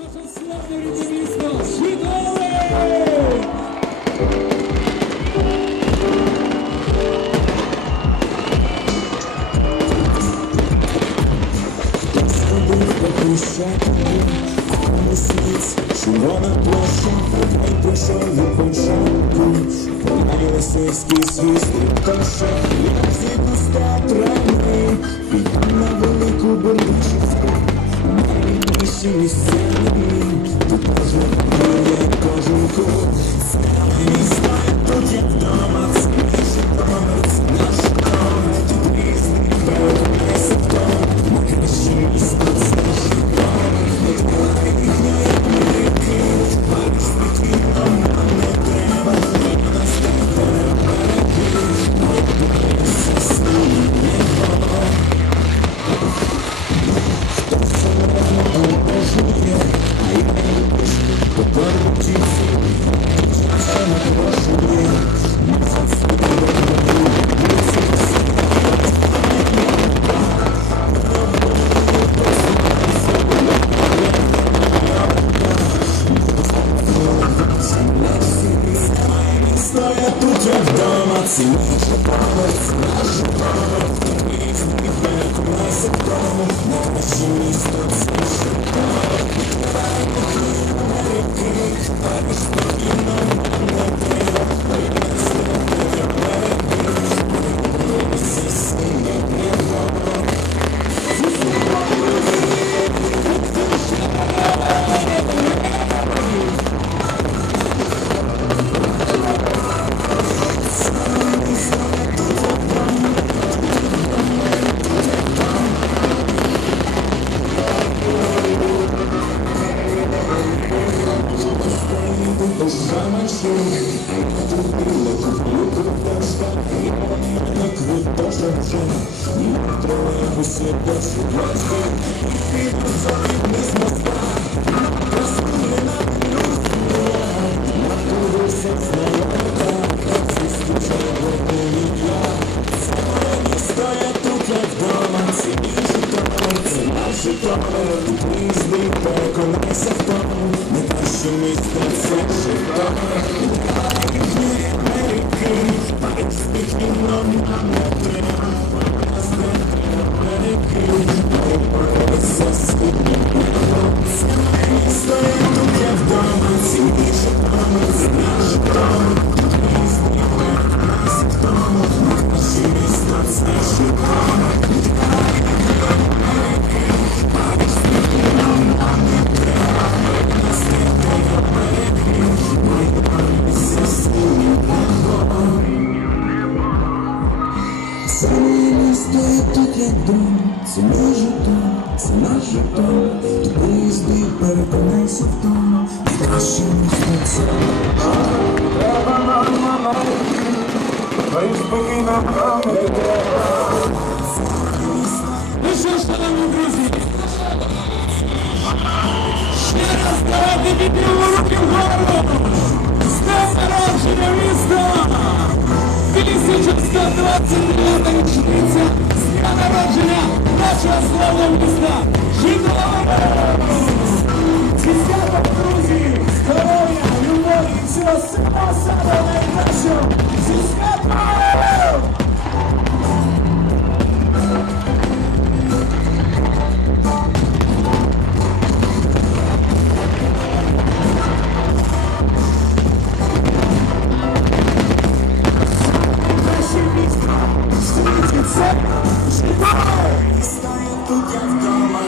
Наше славне рідне місто Житомир! Червона площа, Богай прийшов від початку Помилися скрізь звізди тощо Як зійду з театрами на велику Бердичівську Найбільші місцями Стоя тут як вдома, це мій Житомир, це наш Стоя тут як вдома, це мій Житомир, це наш Житомир Тут різний, переконайся в тому Найкраще місто це Житомир дом, це мій житом, це наш житом, тут приїзди, переконайся в тому, найкраще це Треба нам не треба. Ну що ж, шановні друзі, ще раз давайте піднімемо руки вгору! З днем народження міста! Нашого славного міста Житомир! Тут я вдома,